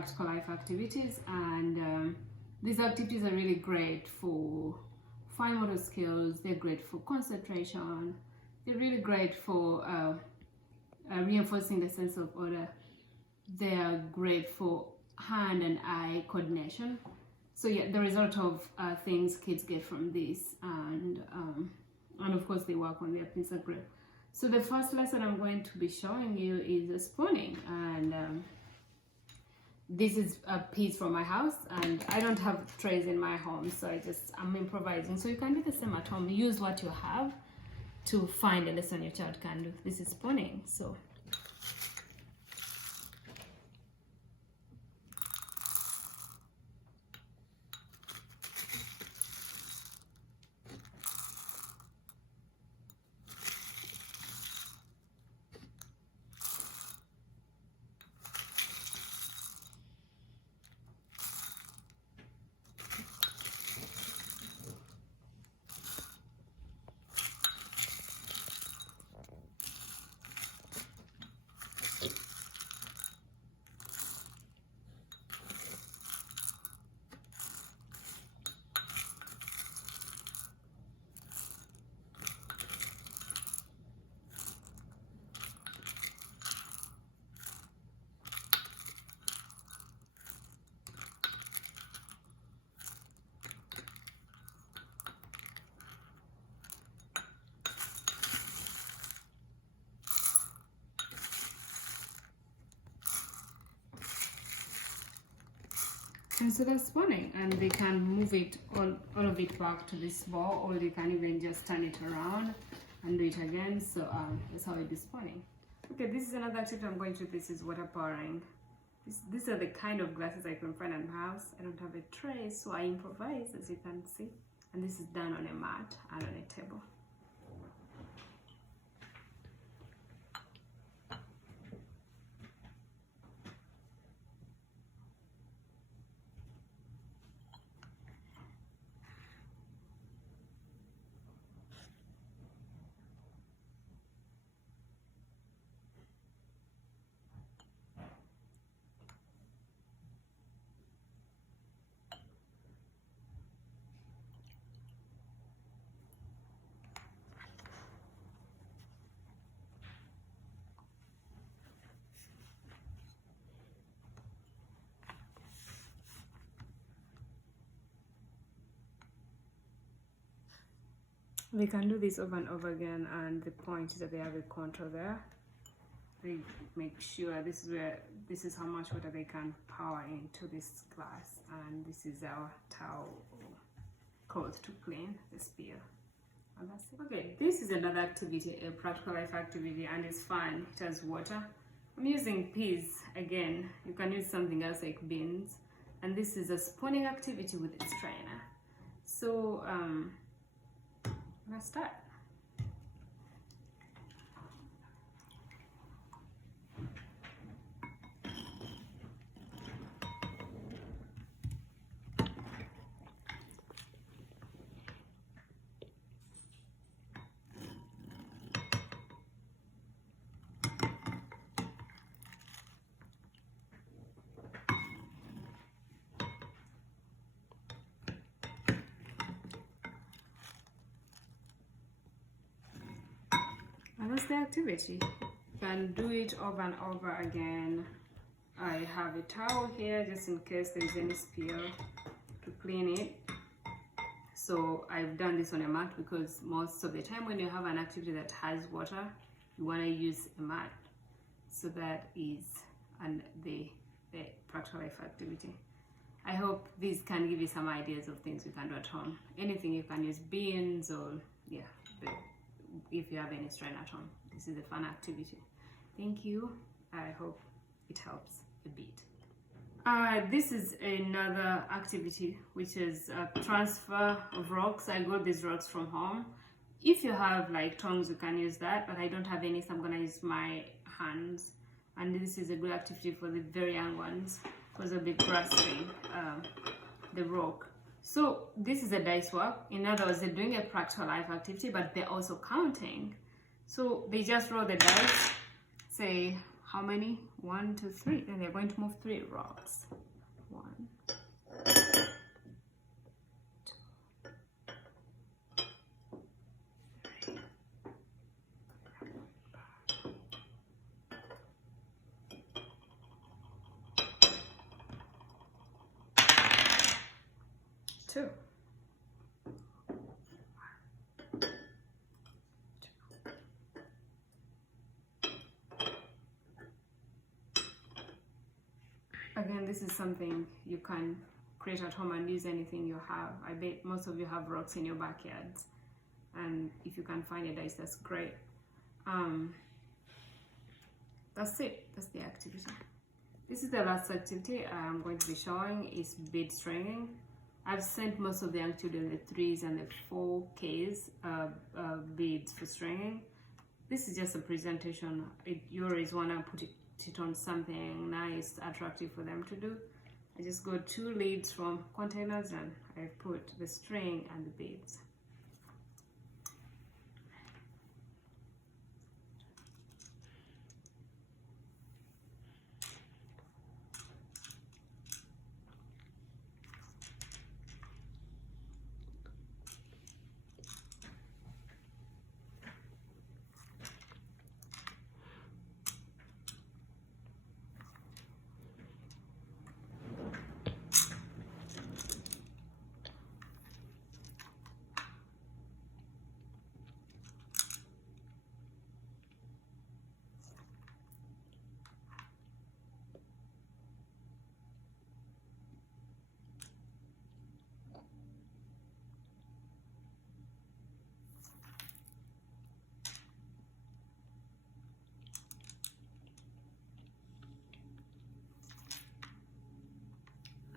practical life activities, and these activities are really great for fine motor skills. They're great for concentration. They're really great for reinforcing the sense of order. They are great for hand and eye coordination. So yeah, the result of things kids get from this, and of course they work on their pencil grip. So the first lesson I'm going to be showing you is spooning, and this is a piece from my house, and I don't have trays in my home, so I'm improvising. So you can do the same at home. Use what you have to find a lesson your child can do. This is spooning. So and so that's spooning, and they can move it all of it back to this ball, or they can even just turn it around and do it again. So that's how it is spooning. Okay, this is another activity I'm going to do. This is water powering. These are the kind of glasses I can find in my house. I don't have a tray, so I improvise, as you can see, and this is done on a mat and on a table. They can do this over and over again, and the point is that they have a control there. They make sure this is how much water they can power into this glass, and this is our towel cloth to clean the spear. And that's it. Okay, this is another activity, a practical life activity, and it's fun. It has water. I'm using peas again. You can use something else like beans, and this is a spooning activity with a strainer. So let's start. And that's the activity. You can do it over and over again. I have a towel here just in case there is any spill to clean it. So I've done this on a mat because most of the time when you have an activity that has water, you want to use a mat. So that is the practical life activity. I hope this can give you some ideas of things you can do at home. Anything you can use, beans, or yeah, but if you have any strain at home, this is a fun activity. Thank you. I hope it helps a bit. This is another activity, which is transfer of rocks. I got these rocks from home. If you have like tongs, you can use that, but I don't have any, so I'm gonna use my hands. And this is a good activity for the very young ones because they'll be grasping the rock. So this is a dice work. In other words, they're doing a practical life activity, but they're also counting. So they just roll the dice, say how many? 1, 2, 3. And they're going to move 3 rocks. 1, 2. Again, this is something you can create at home and use anything you have. I bet most of you have rocks in your backyards, and if you can find a dice, that's great. That's it. That's the activity. This is the last activity I'm going to be showing, is bead stringing. I've sent most of the activity in the 3s and the 4Ks beads for stringing. This is just a presentation. You always want to put it on something nice, attractive for them to do. I just got 2 leads from containers and I put the string and the beads.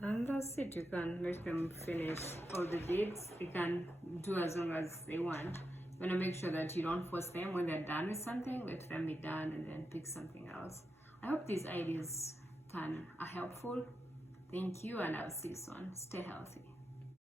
And that's it. You can let them finish all the beads. You can do as long as they want. You want to make sure that you don't force them. When they're done with something, let them be done and then pick something else. I hope these ideas are helpful. Thank you, and I'll see you soon. Stay healthy.